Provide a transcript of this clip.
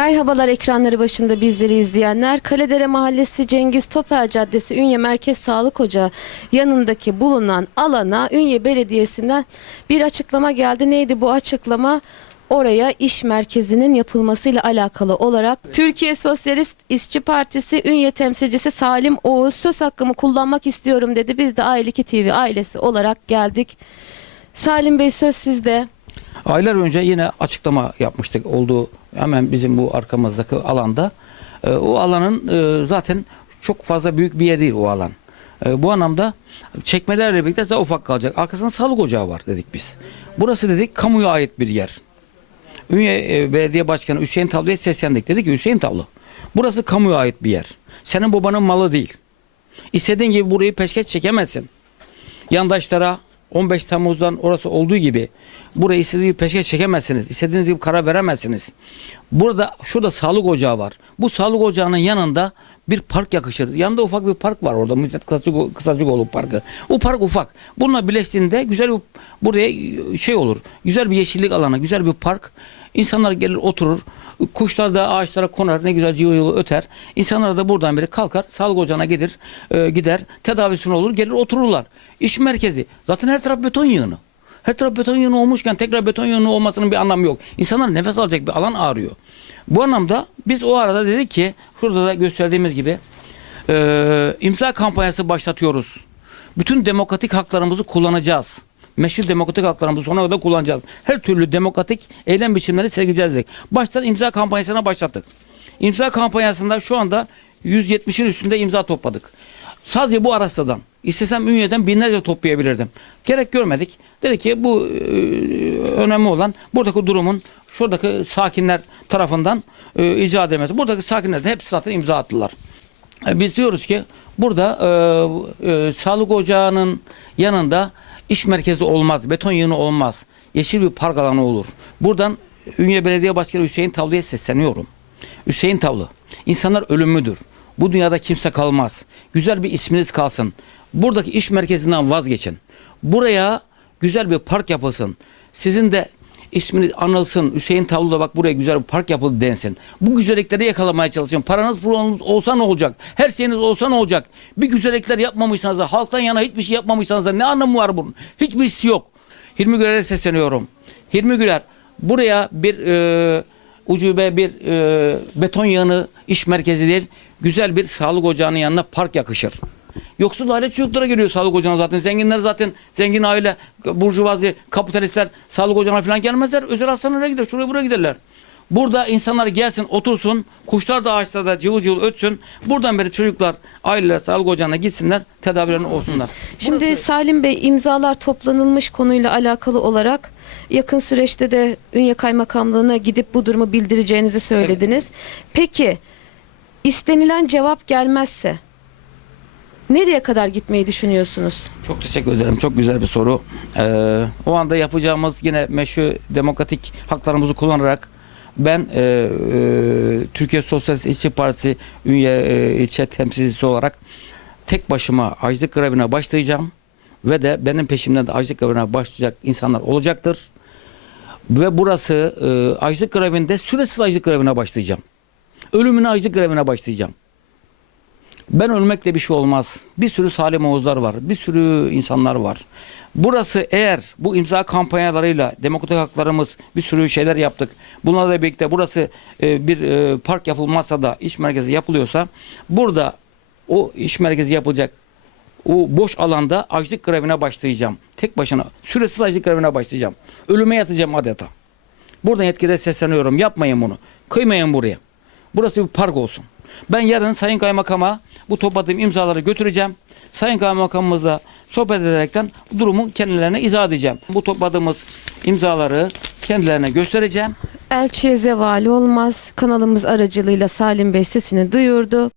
Merhabalar ekranları başında bizleri izleyenler. Kaledere Mahallesi Cengiz Topel Caddesi Ünye Merkez Sağlık Ocağı yanındaki bulunan alana Ünye Belediyesi'nden bir açıklama geldi. Neydi bu açıklama? Oraya iş merkezinin yapılmasıyla alakalı olarak Türkiye Sosyalist İşçi Partisi Ünye temsilcisi Salim Oğuz söz hakkımı kullanmak istiyorum dedi. Biz de Aile 2 TV ailesi olarak geldik. Salim Bey söz sizde. Aylar önce yine açıklama yapmıştık olduğu hemen bizim bu arkamızdaki alanda. Ee, o alanın e, zaten çok fazla büyük bir yer değil o alan. Ee, bu anlamda çekmelerle birlikte daha ufak kalacak. Arkasında sağlık ocağı var dedik biz. Burası dedik kamuya ait bir yer. Ünye e, Belediye Başkanı Hüseyin Tavlı'ya seslendik. Dedi ki Hüseyin Tavlı burası kamuya ait bir yer. Senin babanın malı değil. İstediğin gibi burayı peşkeş çekemezsin. Yandaşlara 15 Temmuz'dan orası olduğu gibi burayı istediğiniz gibi peşkeş çekemezsiniz. İstediğiniz gibi karar veremezsiniz. Burada şurada sağlık ocağı var. Bu sağlık ocağının yanında bir park yakışır. Yanında ufak bir park var orada. Müzet Kısacık, Kısacıkoğlu Parkı. O park ufak. Bununla birleştiğinde güzel bir buraya şey olur. Güzel bir yeşillik alanı, güzel bir park. İnsanlar gelir oturur. Kuşlar da ağaçlara konar. Ne güzel yılı öter. İnsanlar da buradan beri kalkar. Sağlık ocağına gelir, e, gider. Tedavisini olur. Gelir otururlar. İş merkezi. Zaten her taraf beton yığını. Her taraf beton yığını olmuşken tekrar beton yığını olmasının bir anlamı yok. İnsanlar nefes alacak bir alan arıyor. Bu anlamda biz o arada dedik ki şurada da gösterdiğimiz gibi e, imza kampanyası başlatıyoruz. Bütün demokratik haklarımızı kullanacağız. Meşhur demokratik haklarımızı sonuna kadar kullanacağız. Her türlü demokratik eylem biçimleri sergileyeceğiz dedik. Baştan imza kampanyasına başlattık. İmza kampanyasında şu anda 170'in üstünde imza topladık. Sadece bu arasadan istesem Ünye'den binlerce toplayabilirdim. Gerek görmedik. Dedi ki bu e, önemli olan buradaki durumun şuradaki sakinler tarafından e, icra edilmesi. Buradaki sakinler de hepsi zaten imza attılar. E, Biz diyoruz ki burada e, e, sağlık ocağının yanında iş merkezi olmaz, beton yığını olmaz. Yeşil bir park alanı olur. Buradan Ünye Belediye Başkanı Hüseyin Tavlı'ya sesleniyorum. Hüseyin Tavlı, insanlar ölümlüdür. Bu dünyada kimse kalmaz. Güzel bir isminiz kalsın. Buradaki iş merkezinden vazgeçin. Buraya güzel bir park yapılsın. Sizin de isminiz anılsın. Hüseyin Tavlı da bak buraya güzel bir park yapıldı densin. Bu güzellikleri yakalamaya çalışın. Paranız pulunuz olsa ne olacak? Her şeyiniz olsa ne olacak? Bir güzellikler yapmamışsanız da halktan yana hiçbir şey yapmamışsanız da ne anlamı var bunun? Hiçbir şey yok. Hilmi Güler'e sesleniyorum. Hilmi Güler buraya bir e, ucube bir e, beton yığını iş merkezi değil. Güzel bir sağlık ocağının yanına park yakışır. Yoksul aile çocuklara geliyor sağlık ocağına zaten. Zenginler zaten zengin aile, burjuvazi, kapitalistler sağlık ocağına falan gelmezler. Özel hastanelere gider. Şuraya buraya giderler. Burada insanlar gelsin, otursun. Kuşlar da ağaçlarda cıvıl cıvıl ötsün. Buradan beri çocuklar, aileler sağlık ocağına gitsinler. Tedavilerini olsunlar. Şimdi Burası- Salim Bey imzalar toplanılmış konuyla alakalı olarak yakın süreçte de Ünye Kaymakamlığı'na gidip bu durumu bildireceğinizi söylediniz. Peki istenilen cevap gelmezse nereye kadar gitmeyi düşünüyorsunuz? Çok teşekkür ederim. Çok güzel bir soru. Ee, o anda yapacağımız yine meşru demokratik haklarımızı kullanarak ben e, e, Türkiye Sosyalist İşçi Partisi Ünye e, ilçe temsilcisi olarak tek başıma açlık grevine başlayacağım ve de benim peşimden de açlık grevine başlayacak insanlar olacaktır. Ve burası e, açlık grevinde süresiz açlık grevine başlayacağım. Ölümüne açlık grevine başlayacağım. Ben ölmekle bir şey olmaz. Bir sürü Salim Oğuzlar var. Bir sürü insanlar var. Burası eğer bu imza kampanyalarıyla demokratik haklarımız bir sürü şeyler yaptık. Bunlarla birlikte burası e, bir e, park yapılmazsa da iş merkezi yapılıyorsa burada o iş merkezi yapılacak o boş alanda açlık grevine başlayacağım. Tek başına süresiz açlık grevine başlayacağım. Ölüme yatacağım adeta. Buradan yetkililere sesleniyorum. Yapmayın bunu. Kıymayın buraya. Burası bir park olsun. Ben yarın Sayın Kaymakam'a bu topladığım imzaları götüreceğim. Sayın Kaymakamımızla sohbet ederekten durumu kendilerine izah edeceğim. Bu topladığımız imzaları kendilerine göstereceğim. Elçiye zevali olmaz. Kanalımız aracılığıyla Salim Bey sesini duyurdu.